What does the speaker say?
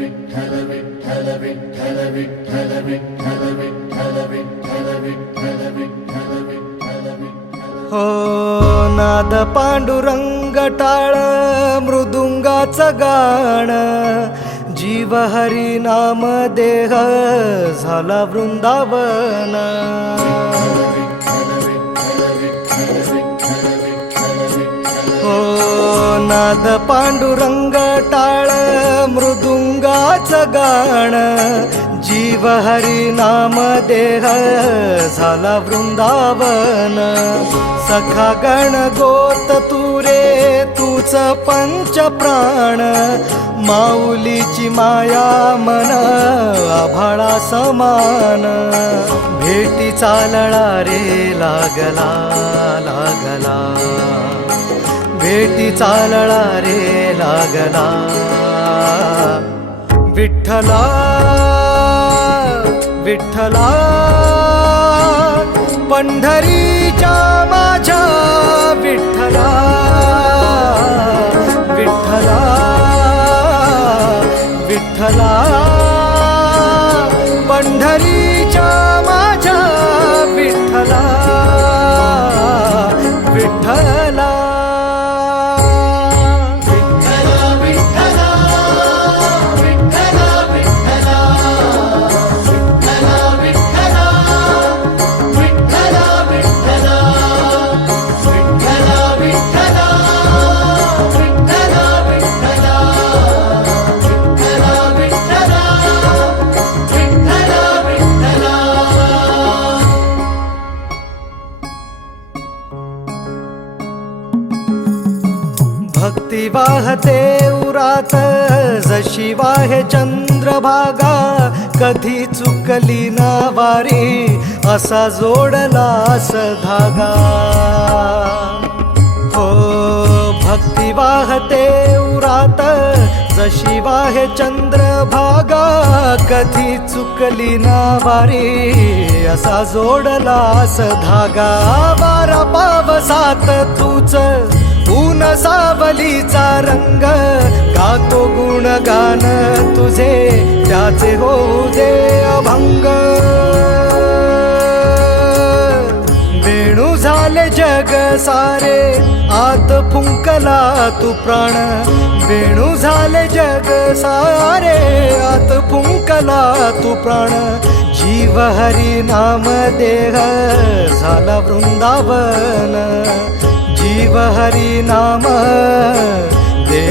विठ्ठल विठ्ठल विठ्ठल विठ्ठल विठ्ठल विठ्ठल विठ्ठल विठ्ठल विठ्ठल विठ्ठल विठ्ठल हो नाद पांडुरंग टाळ मृदुंगाचं गाण जीव हरी नाम देह झाला वृंदावन हो नाद पांडुरंग टाळ मृदुंगाचं गाण जीव हरी नाम देह झाला वृंदावन सखा गण गोत तुरे तूच पंच प्राण माऊलीची माया मन आभाळा समान भेटी चालळा रे लागला लागला भेटी चालळा रे लागला विठ्ठला विठ्ठला पंढरीच्या माझ्या विठ्ठला विठ्ठला विठ्ठला पंढरीच्या माझ्या विठ्ठला विठ्ठला भक्ती वाहते उरात जशी वाहे चंद्रभागा कधी चुकली ना वारी असा जोडलास धागा हो भक्ती वाहते उरात जशी वाहे चंद्रभागा कधी चुकली ना वारी असा जोडलास धागा वारा पावसात तूच ऊन सावलीचा रंग गातो गुणगान तुझे त्याचे होऊ दे अभंग वेणू झाले जग सारे आत फुंकला तू प्राण वेणू झाले जग सारे आत फुंकला तू प्राण जीव हरी नाम देह झाला वृंदावन जीव हरी नाम दे